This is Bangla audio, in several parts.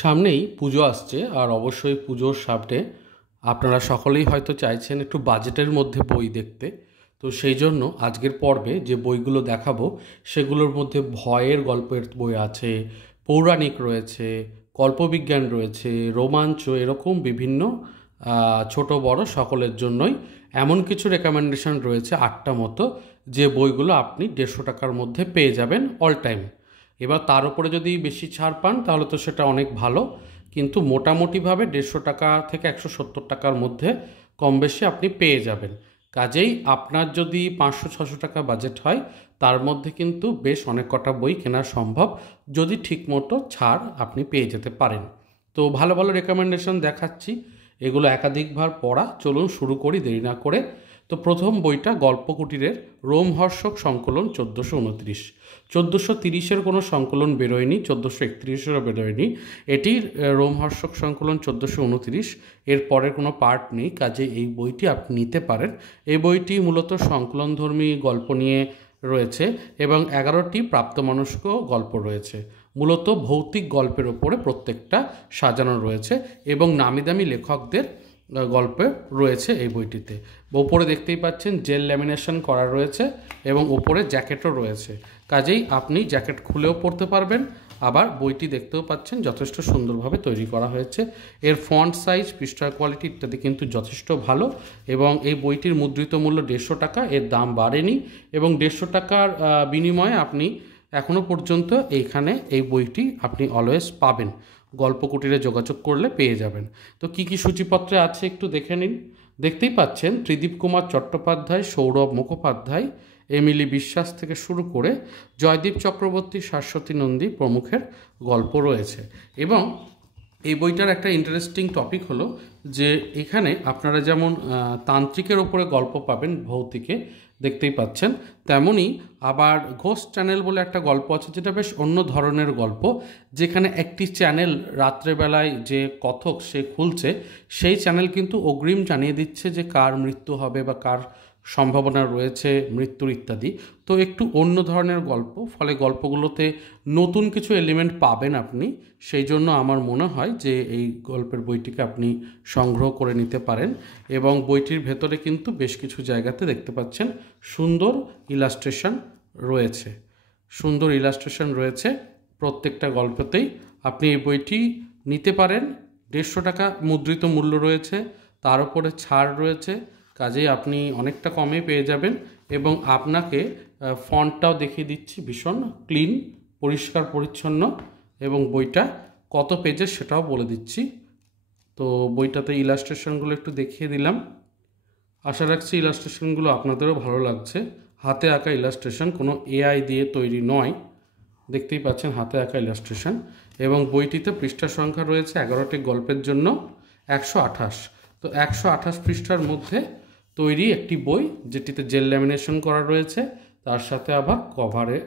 সামনেই পুজো আসছে আর অবশ্যই পুজোর সামনে আপনারা সকলেই হয়তো চাইছেন একটু বাজেটের মধ্যে বই দেখতে। তো সেই জন্য আজকের পর্বে যে বইগুলো দেখাবো সেগুলোর মধ্যে ভয়ের গল্পের বই আছে, পৌরাণিক রয়েছে, কল্পবিজ্ঞান রয়েছে, রোমাঞ্চ, এরকম বিভিন্ন ছোট বড় সকলের জন্যই এমন কিছু রেকমেন্ডেশন রয়েছে 8টা মতো, যে বইগুলো আপনি 150 টাকার মধ্যে পেয়ে যাবেন অল টাইম। এবার তার উপরে যদি বেশি ছাড় পান তাহলে তো সেটা অনেক ভালো, কিন্তু মোটামুটিভাবে 150 টাকা থেকে 170 টাকার মধ্যে কম বেশি আপনি পেয়ে যাবেন। কাজেই আপনার যদি 500-600 টাকা বাজেট হয় তার মধ্যে কিন্তু বেশ অনেক কটা বই কেনা সম্ভব, যদি ঠিকমতো ছাড় আপনি পেয়ে যেতে পারেন। তো ভালো ভালো রেকমেন্ডেশন দেখাচ্ছি, এগুলো একাধিকবার পড়া। চলুন শুরু করি দেরি না করে। তো প্রথম বইটা গল্পকুটিরের রোমহর্ষক সংকলন 1429। 1430-এর কোনো সংকলন বেরোয়নি, 1431-এরও বেরোয়নি। এটির রোমহর্ষক সংকলন 1429, এর পরের কোনো পার্ট নেই, কাজে এই বইটি আপনি নিতে পারেন। এই বইটি মূলত সংকলনধর্মী গল্প নিয়ে রয়েছে এবং 11টি প্রাপ্তবয়স্ক গল্প রয়েছে। মূলত ভৌতিক গল্পের ওপরে প্রত্যেকটা সাজানো রয়েছে এবং নামিদামি লেখকদের গল্পে রয়েছে এই বইটিতে। ওপরে দেখতেই পাচ্ছেন জেল ল্যামিনেশন করা রয়েছে এবং ওপরে জ্যাকেটও রয়েছে, কাজেই আপনি জ্যাকেট খুলেও পড়তে পারবেন। আবার বইটি দেখতেও পাচ্ছেন যথেষ্ট সুন্দরভাবে তৈরি করা হয়েছে। এর ফন্ট সাইজ, পৃষ্ঠার কোয়ালিটি ইত্যাদি কিন্তু যথেষ্ট ভালো এবং এই বইটির মুদ্রিত মূল্য 150 টাকা, এর দাম বাড়েনি এবং 150 টাকার বিনিময়ে আপনি এখনও পর্যন্ত এইখানে এই বইটি আপনি অলওয়েজ পাবেন। গল্পকুটিরে যোগাযোগ করলে পেয়ে যাবেন। তো কি কি সূচিপত্রে আছে একটু দেখে নিন। দেখতেই পাচ্ছেন ত্রিদীপ কুমার চট্টোপাধ্যায়, সৌরভ মুখোপাধ্যায়, এমিলি বিশ্বাস থেকে শুরু করে জয়দীপ চক্রবর্তী, শাশ্বতী নন্দী প্রমুখের গল্প রয়েছে। এবং এই বইটার একটা ইন্টারেস্টিং টপিক হলো যে এখানে আপনারা যেমন তান্ত্রিকের ওপরে গল্প পাবেন ভৌতিকে, দেখতেই পাচ্ছেন, তেমনই আবার ঘোস্ট চ্যানেল বলে একটা গল্প আছে যেটা বেশ অন্য ধরনের গল্প, যেখানে একটি চ্যানেল রাত্রেবেলায় যে কথক সে খুলছে, সেই চ্যানেল কিন্তু অগ্রিম জানিয়ে দিচ্ছে যে কার মৃত্যু হবে বা কার সম্ভাবনা রয়েছে মৃত্যুর ইত্যাদি। তো একটু অন্য ধরনের গল্প, ফলে গল্পগুলোতে নতুন কিছু এলিমেন্ট পাবেন আপনি। সেই জন্য আমার মনে হয় যে এই গল্পের বইটিকে আপনি সংগ্রহ করে নিতে পারেন। এবং বইটির ভেতরে কিন্তু বেশ কিছু জায়গাতে দেখতে পাচ্ছেন সুন্দর ইলাস্ট্রেশন রয়েছে, সুন্দর ইলাস্ট্রেশন রয়েছে প্রত্যেকটা গল্পতেই। আপনি এই বইটি নিতে পারেন। 150 টাকা মুদ্রিত মূল্য রয়েছে, তার উপরে ছাড় রয়েছে, কাজেই আপনি অনেকটা কমে পেয়ে যাবেন। এবং আপনাকে ফন্টটাও দেখিয়ে দিচ্ছি, ভীষণ ক্লিন, পরিষ্কার পরিচ্ছন্ন, এবং বইটা কত পেজের সেটাও বলে দিচ্ছি। তো বইটাতে ইলাস্ট্রেশনগুলো একটু দেখিয়ে দিলাম। আশা রাখছি ইলাস্ট্রেশনগুলো আপনাদেরও ভালো লাগছে। হাতে আঁকা ইলাস্ট্রেশন, কোনো এআই দিয়ে তৈরি নয়। দেখতেই পাচ্ছেন হাতে আঁকা ইলাস্ট্রেশন। এবং বইটিতে পৃষ্ঠা সংখ্যা রয়েছে 11টি গল্পের জন্য 128। তো 128 পৃষ্ঠার মধ্যে তৈরি একটি বই, যেটিতে জেল ল্যামিনেশন করা রয়েছে, তার সাথে আবার কভারে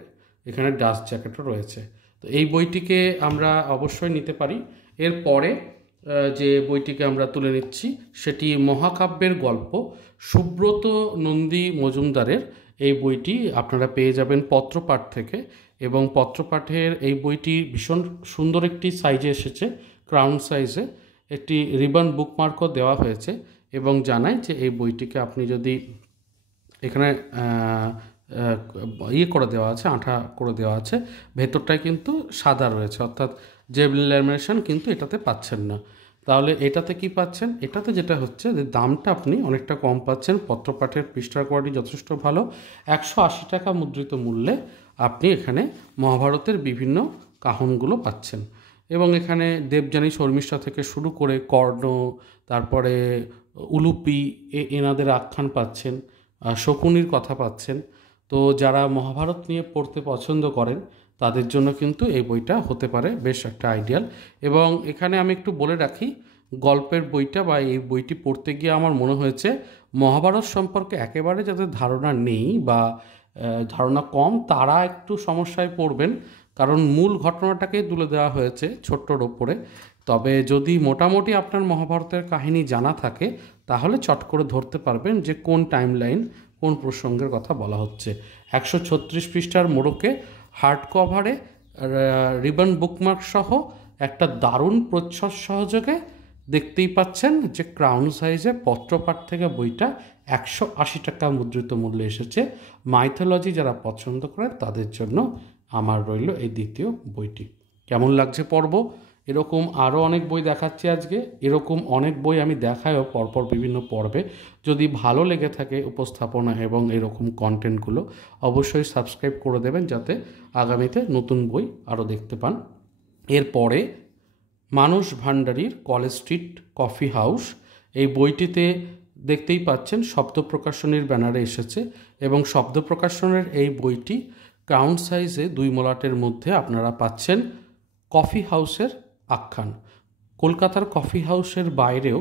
এখানে ডাস্ট জ্যাকেটও রয়েছে। তো এই বইটিকে আমরা অবশ্যই নিতে পারি। এরপরে যে বইটিকে আমরা তুলে নিচ্ছি সেটি মহাকাব্যের গল্প, সুব্রত নন্দী মজুমদারের এই বইটি আপনারা পেয়ে যাবেন পত্রপাঠ থেকে। এবং পত্রপাঠের এই বইটি ভীষণ সুন্দর একটি সাইজে এসেছে, ক্রাউন সাইজে। একটি রিবন বুকমার্কও দেওয়া হয়েছে এবং জানায় যে এই বইটিকে আপনি যদি এখানে ইয়ে করে দেওয়া আছে, আঠা করে দেওয়া আছে, ভেতরটায় কিন্তু সাদা রয়েছে, অর্থাৎ যে ল্যামিনেশন কিন্তু এটাতে পাচ্ছেন না। তাহলে এটাতে কি পাচ্ছেন? এটাতে যেটা হচ্ছে যে দামটা আপনি অনেকটা কম পাচ্ছেন। পত্রপাঠের পৃষ্ঠার কোয়ালিটি যথেষ্ট ভালো। 180 টাকা মুদ্রিত মূল্যে আপনি এখানে মহাভারতের বিভিন্ন কাহনগুলো পাচ্ছেন। এবং এখানে দেবযানী শর্মিষ্ঠা থেকে শুরু করে কর্ণ, তারপরে উলুপি, এনাদের আখ্যান পাচ্ছেন, শকুনির কথা পাচ্ছেন। তো যারা মহাভারত নিয়ে পড়তে পছন্দ করেন তাদের জন্য কিন্তু এই বইটা হতে পারে বেশ একটা আইডিয়াল। এবং এখানে আমি একটু বলে রাখি, গল্পের বইটা বা এই বইটি পড়তে গিয়ে আমার মনে হয়েছে মহাভারত সম্পর্কে একেবারে যাদের ধারণা নেই বা ধারণা কম, তারা একটু সমস্যায় পড়বেন, কারণ মূল ঘটনাটাকেই তুলে দেওয়া হয়েছে ছোট্টর ওপরে। তবে যদি মোটামুটি আপনার মহাভারতের কাহিনী জানা থাকে তাহলে চট করে ধরতে পারবেন যে কোন টাইম লাইন, কোন প্রসঙ্গের কথা বলা হচ্ছে। 136 পৃষ্ঠার মোড়কে হার্ড কভারে রিবন বুকমার্ক সহ একটা দারুণ প্রচ্ছদ সহযোগে দেখতেই পাচ্ছেন যে ক্রাউন সাইজে পত্রপাঠ থেকে বইটা 180 টাকা মুদ্রিত মূল্যে এসেছে। মাইথোলজি যারা পছন্দ করে তাদের জন্য আমার রইল এই দ্বিতীয় বইটি। কেমন লাগছে পর্ব? এরকম আরও অনেক বই দেখাচ্ছি আজকে। এরকম অনেক বই আমি দেখাইও পরপর বিভিন্ন পর্বে। যদি ভালো লেগে থাকে উপস্থাপনা এবং এরকম কন্টেন্টগুলো, অবশ্যই সাবস্ক্রাইব করে দেবেন যাতে আগামীতে নতুন বই আরও দেখতে পান। এরপরে মানস ভান্ডারীর কলেজ স্ট্রিট কফি হাউস, এই বইটিতে দেখতেই পাচ্ছেন শব্দ প্রকাশনীর ব্যানারে এসেছে এবং শব্দ প্রকাশনের এই বইটি ক্রাউন সাইজে 2 মলাটের মধ্যে আপনারা পাচ্ছেন কফি হাউসের আখ্যান। কলকাতার কফি হাউসের বাইরেও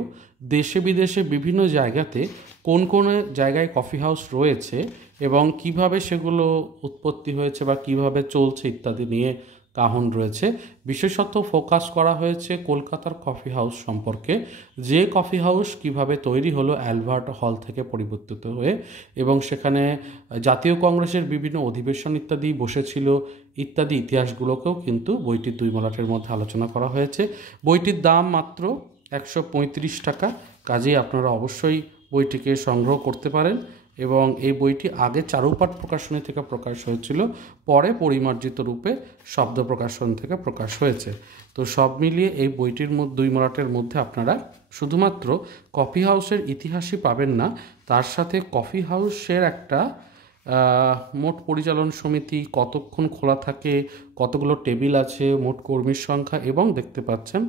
দেশে বিদেশে বিভিন্ন জায়গাতে কোন কোন জায়গায় কফি হাউস রয়েছে এবং কিভাবে সেগুলো উৎপত্তি হয়েছে বা কিভাবে চলছে ইত্যাদি নিয়ে কাহন রয়েছে। বিশেষত ফোকাস করা হয়েছে কলকাতার কফি হাউস সম্পর্কে, যে কফি হাউস কিভাবে তৈরি হলো অ্যালবার্ট হল থেকে পরিবর্তিত হয়ে, এবং সেখানে জাতীয় কংগ্রেসের বিভিন্ন অধিবেশন ইত্যাদি বসেছিল ইত্যাদি ইতিহাসগুলোকেও কিন্তু বইটির 2 মলাটের মধ্যে আলোচনা করা হয়েছে। বইটির দাম মাত্র 135 টাকা, কাজেই আপনারা অবশ্যই বইটিকে সংগ্রহ করতে পারেন। এবং এই বইটি আগে চারুপাঠ প্রকাশনী থেকে প্রকাশ হয়েছিল, পরে পরিমার্জিত রূপে শব্দ প্রকাশন থেকে প্রকাশ হয়েছে। তো সব মিলিয়ে এই বইটির 2 মলাটের মধ্যে আপনারা শুধুমাত্র কফি হাউসের ইতিহাসই পাবেন না, তার সাথে কফি হাউসের একটা মোট পরিচালন সমিতি, কতক্ষণ খোলা থাকে, কতগুলো টেবিল আছে, মোট কর্মীর সংখ্যা, এবং দেখতে পাচ্ছেন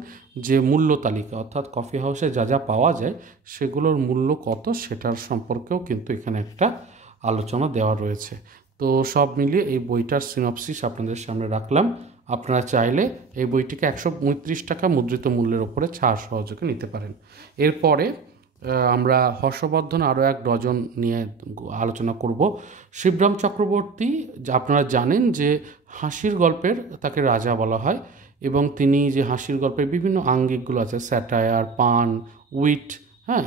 যে মূল্য তালিকা, অর্থাৎ কফি হাউসে যা যা পাওয়া যায় সেগুলোর মূল্য কত সেটার সম্পর্কেও কিন্তু এখানে একটা আলোচনা দেওয়া রয়েছে। তো সব মিলিয়ে এই বইটার সিনপসিস আপনাদের সামনে রাখলাম। আপনারা চাইলে এই বইটিকে 135 টাকা মুদ্রিত মূল্যের ওপরে ছাড় সহযোগে নিতে পারেন। এরপরে আমরা হর্ষবর্ধন আরও 1 ডজন নিয়ে আলোচনা করব। শিবরাম চক্রবর্তী, আপনারা জানেন যে হাসির গল্পের তাকে রাজা বলা হয়, এবং তিনি যে হাসির গল্পের বিভিন্ন আঙ্গিকগুলো আছে, স্যাটায়ার, পান, উইট,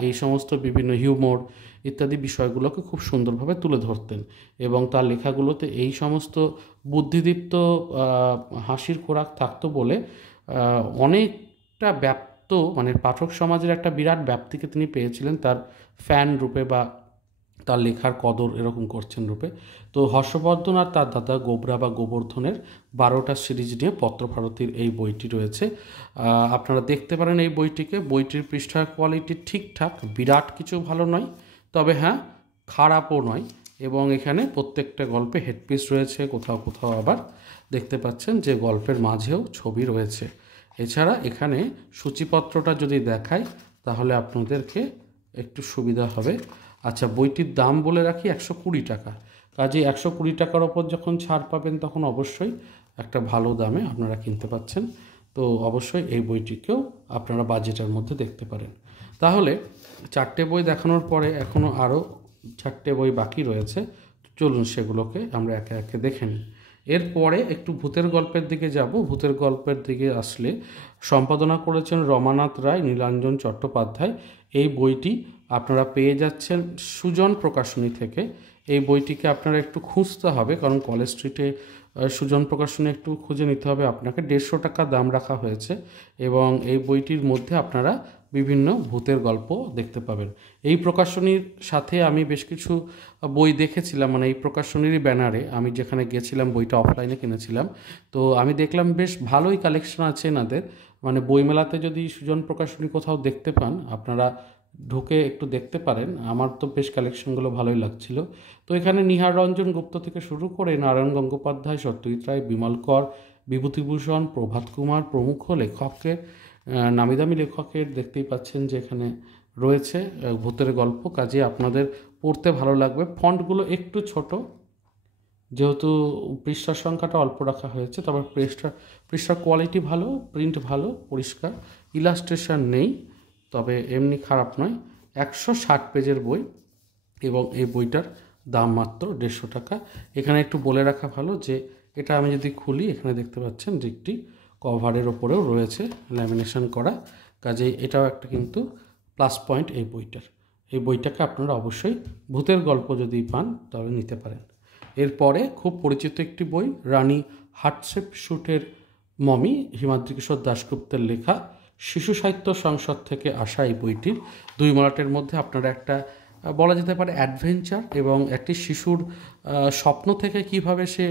এই সমস্ত বিভিন্ন হিউমর ইত্যাদি বিষয়গুলোকে খুব সুন্দরভাবে তুলে ধরতেন, এবং তার লেখাগুলোতে এই সমস্ত বুদ্ধিদীপ্ত হাসির খোরাক থাকতো বলে অনেকটা মানে পাঠক সমাজের একটা বিরাট ব্যাপ্তিকে তিনি পেয়েছিলেন তার ফ্যান রূপে বা তার লেখার কদর এরকম করছেন রূপে। তো হর্ষবর্ধন আর তার দাদা গোবরা বা গোবর্ধনের 12টা সিরিজ নিয়ে পত্রভারতীর এই বইটি রয়েছে। আপনারা দেখতে পারেন এই বইটিকে। বইটির পৃষ্ঠার কোয়ালিটি ঠিকঠাক, বিরাট কিছু ভালো নয়, তবে খারাপও নয়, এবং এখানে প্রত্যেকটা গল্পে হেডপিস রয়েছে, কোথাও কোথাও আবার দেখতে পাচ্ছেন যে গল্পের মাঝেও ছবি রয়েছে। এছাড়া এখানে সূচিপত্রটা যদি দেখাই তাহলে আপনাদেরকে একটু সুবিধা হবে। আচ্ছা, বইটির দাম বলে রাখি 120 টাকা, কাজে 120 টাকার ওপর যখন ছাড় পাবেন তখন অবশ্যই একটা ভালো দামে আপনারা কিনতে পাচ্ছেন। তো অবশ্যই এই বইটিকেও আপনারা বাজেটের মধ্যে দেখতে পারেন। তাহলে 4টে বই দেখানোর পরে এখনও আরও 4টে বই বাকি রয়েছে, চলুন সেগুলোকে আমরা একে একে দেখে নিই। এরপরে একটু ভূতের গল্পের দিকে যাব। ভূতের গল্পের দিকে আসলে সম্পাদনা করেছেন রমানাথ রায়, নীলাঞ্জন চট্টোপাধ্যায়। এই বইটি আপনারা পেয়ে যাচ্ছেন সুজন প্রকাশনী থেকে। এই বইটিকে আপনারা একটু খুঁজতে হবে, কারণ কলেজ স্ট্রিটে সুজন প্রকাশনী একটু খুঁজে নিতে হবে আপনাকে। 150 টাকা দাম রাখা হয়েছে, এবং এই বইটির মধ্যে আপনারা বিভিন্ন ভূতের গল্প দেখতে পাবেন। এই প্রকাশনীর সাথে আমি বেশ কিছু বই দেখেছিলাম, মানে এই প্রকাশনীরই ব্যানারে আমি যেখানে গেছিলাম, বইটা অফলাইনে কিনেছিলাম। তো আমি দেখলাম বেশ ভালোই কালেকশন আছে এনাদের, মানে বইমেলাতে যদি সুজন প্রকাশনী কোথাও দেখতে পান আপনারা ঢুকে একটু দেখতে পারেন। আমার তো বেশ কালেকশনগুলো ভালোই লাগছিল। তো এখানে নিহার রঞ্জন গুপ্ত থেকে শুরু করে নারায়ণ গঙ্গোপাধ্যায়, সত্যজিৎ রায়, বিমল কর, বিভূতিভূষণ, প্রভাত কুমার প্রমুখ লেখকের, নামি দামি লেখকের দেখতেই পাচ্ছেন যে এখানে রয়েছে ভূতের গল্প, কাজে আপনাদের পড়তে ভালো লাগবে। ফন্টগুলো একটু ছোট, যেহেতু পৃষ্ঠার সংখ্যাটা অল্প রাখা হয়েছে, তবে পৃষ্ঠার কোয়ালিটি ভালো, প্রিন্ট ভালো, পরিষ্কার, ইলাস্ট্রেশন নেই, তবে এমনি খারাপ নয়। 160 পেজের বই, এবং এই বইটার দাম মাত্র 150 টাকা। এখানে একটু বলে রাখা ভালো যে এটা আমি যদি খুলি, এখানে দেখতে পাচ্ছেন যে একটি কভারের ওপরেও রয়েছে ল্যামিনেশন করা, কাজেই এটাও একটা কিন্তু প্লাস পয়েন্ট এই বইটার। এই বইটাকে আপনারা অবশ্যই ভূতের গল্প যদি পান তাহলে নিতে পারেন। এরপরে খুব পরিচিত একটি বই, রানী হাটশেপসুটের মমি হিমাদ্রি কিশোর দাশগুপ্তের লেখা শিশু সাহিত্য সংসদ থেকে আসা এই বইটির 2 মলাটের মধ্যে আপনারা একটা বলা যেতে পারে অ্যাডভেঞ্চার এবং একটি শিশুর স্বপ্ন থেকে কিভাবে সে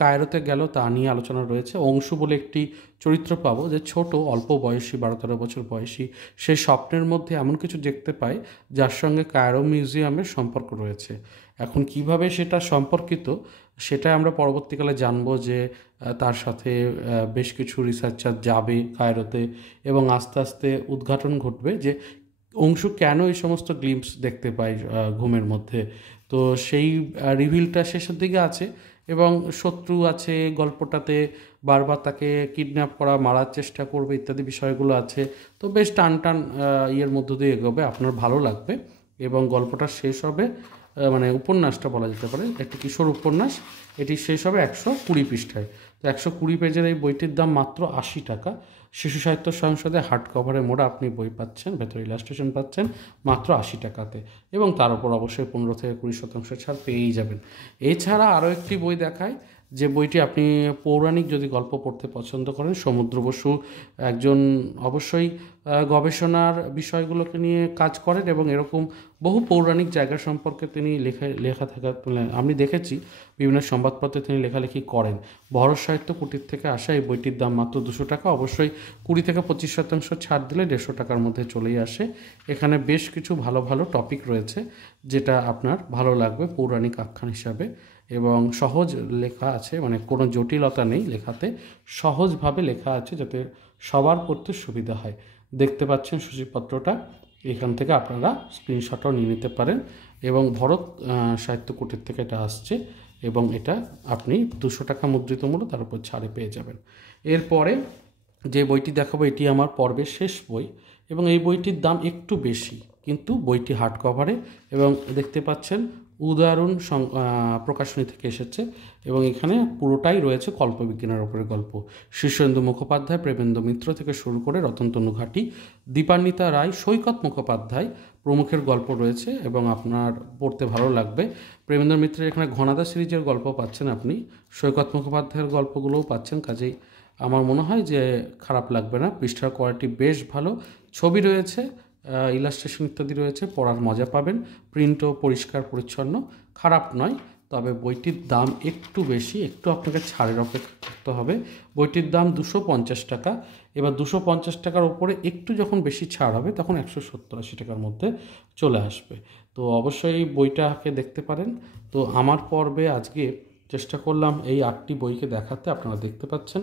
কায়রোতে গেল তা নিয়ে আলোচনা রয়েছে। অংশু বলে একটি চরিত্র পাবো যে ছোট অল্প বয়সী 12-13 বছর বয়সী, সে স্বপ্নের মধ্যে এমন কিছু দেখতে পায় যার সঙ্গে কায়রো মিউজিয়ামের সম্পর্ক রয়েছে। এখন কিভাবে সেটা সম্পর্কিত সেটা আমরা পরবর্তীকালে জানবো যে তার সাথে বেশ কিছু রিসার্চার যাবে কায়রোতে এবং আস্তে আস্তে উদ্ঘাটন ঘটবে যে অংশু কেন এই সমস্ত গ্লিম্পস দেখতে পায় ঘুমের মধ্যে। তো সেই রিভিলটা শেষের দিকে আছে এবং শত্রু আছে গল্পটাতে, বারবার তাকে কিডন্যাপ করা, মারার চেষ্টা করবে ইত্যাদি বিষয়গুলো আছে। তো বেশ টান টান ইয়ের মধ্য দিয়ে এগোবে, আপনার ভালো লাগবে এবং গল্পটা শেষ হবে মানে উপন্যাসটা বলা যেতে পারে একটি কিশোর উপন্যাস, এটি শেষ হবে 120 পৃষ্ঠায়। তো 120 পেজের এই বইটির দাম মাত্র 80 টাকা। শিশু সাহিত্য সংসদে হার্ড কভারে মোড়া আপনি বই পাচ্ছেন, ভেতরে ইলাস্ট্রেশন পাচ্ছেন মাত্র 80 টাকাতে এবং তার উপর অবশ্যই 15 থেকে 20% ছাড় পেয়েই যাবেন। এছাড়া আরও একটি বই দেখায় যে বইটি আপনি পৌরাণিক যদি গল্প পড়তে পছন্দ করেন, সমুদ্র বসু একজন অবশ্যই গবেষণার বিষয়গুলোকে নিয়ে কাজ করেন এবং এরকম বহু পৌরাণিক জায়গা সম্পর্কে তিনি লেখা থাকা আমি দেখেছি বিভিন্ন সংবাদপত্রে তিনি লেখালেখি করেন। ভরত সাহিত্য কুটির থেকে আসা এই বইটির দাম মাত্র 200 টাকা। অবশ্যই 20 থেকে 25% ছাড় দিলে 150 টাকার মধ্যে চলেই আসে। এখানে বেশ কিছু ভালো ভালো টপিক রয়েছে যেটা আপনার ভালো লাগবে পৌরাণিক আখ্যান হিসাবে এবং সহজ লেখা আছে, মানে কোনো জটিলতা নেই লেখাতে, সহজভাবে লেখা আছে যাতে সবার পড়তে সুবিধা হয়। দেখতে পাচ্ছেন সূচিপত্রটা, এখান থেকে আপনারা স্ক্রিনশটও নিয়ে নিতে পারেন এবং ভরত সাহিত্য কুটির থেকে এটা আসছে এবং এটা আপনি 200 টাকা মুদ্রিত মূল্য, তার উপর ছাড়ে পেয়ে যাবেন। এরপরে যে বইটি দেখাবো এটি আমার পর্বের শেষ বই এবং এই বইটির দাম একটু বেশি, কিন্তু বইটি হার্ড কভারে এবং দেখতে পাচ্ছেন উদাহরণ প্রকাশনী থেকে এসেছে এবং এখানে পুরোটাই রয়েছে কল্পবিজ্ঞানের ওপরে গল্প। শীর্ষেন্দু মুখোপাধ্যায়, প্রেমেন্দ্র মিত্র থেকে শুরু করে রতনতনু ঘাটি, দীপান্বিতা রায়, সৈকত মুখোপাধ্যায় প্রমুখের গল্প রয়েছে এবং আপনার পড়তে ভালো লাগবে। প্রেমেন্দ্র মিত্রের এখানে ঘনাদা সিরিজের গল্প পাচ্ছেন আপনি, সৈকত মুখোপাধ্যায়ের গল্পগুলোও পাচ্ছেন, কাজেই আমার মনে হয় যে খারাপ লাগবে না। পৃষ্ঠার কোয়ালিটি বেশ ভালো, ছবি রয়েছে, ইলাস্ট্রেশন ইত্যাদি রয়েছে, পড়ার মজা পাবেন, প্রিন্টও পরিষ্কার পরিচ্ছন্ন, খারাপ নয়। তবে বইটির দাম একটু বেশি, একটু আপনাকে ছাড়ের অপেক্ষা করতে হবে। বইটির দাম 250 টাকা। এবার 250 টাকার ওপরে একটু যখন বেশি ছাড় হবে তখন 170-80 টাকার মধ্যে চলে আসবে। তো অবশ্যই এই বইটাকে দেখতে পারেন। তো আমার পর্বে আজকে চেষ্টা করলাম এই 8টি বইকে দেখাতে, আপনারা দেখতে পাচ্ছেন।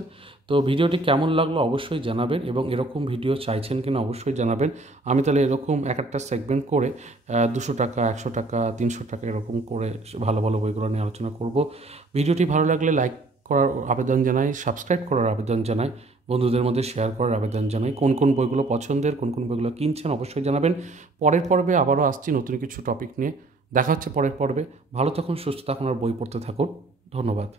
তো ভিডিওটি কেমন লাগলো অবশ্যই জানাবেন এবং এরকম ভিডিও চাইছেন কিনা অবশ্যই জানাবেন। আমি তাহলে এরকম একটা সেগমেন্ট করে 200 টাকা, 100 টাকা, 300 টাকা এরকম করে ভালো ভালো বইগুলো নিয়ে আলোচনা করব। ভিডিওটি ভালো লাগলে লাইক করার আবেদন জানাই, সাবস্ক্রাইব করার আবেদন জানাই, বন্ধুদের মধ্যে শেয়ার করার আবেদন জানাই। কোন কোন বইগুলো পছন্দের, কোন কোন বইগুলো কিনছেন অবশ্যই জানাবেন। পরের পর্বে আবারও আসছি নতুন কিছু টপিক নিয়ে। দেখা হচ্ছে পরের পর্বে। ভালো থাকুন, সুস্থ থাকুন আর বই পড়তে থাকুন। ধন্যবাদ।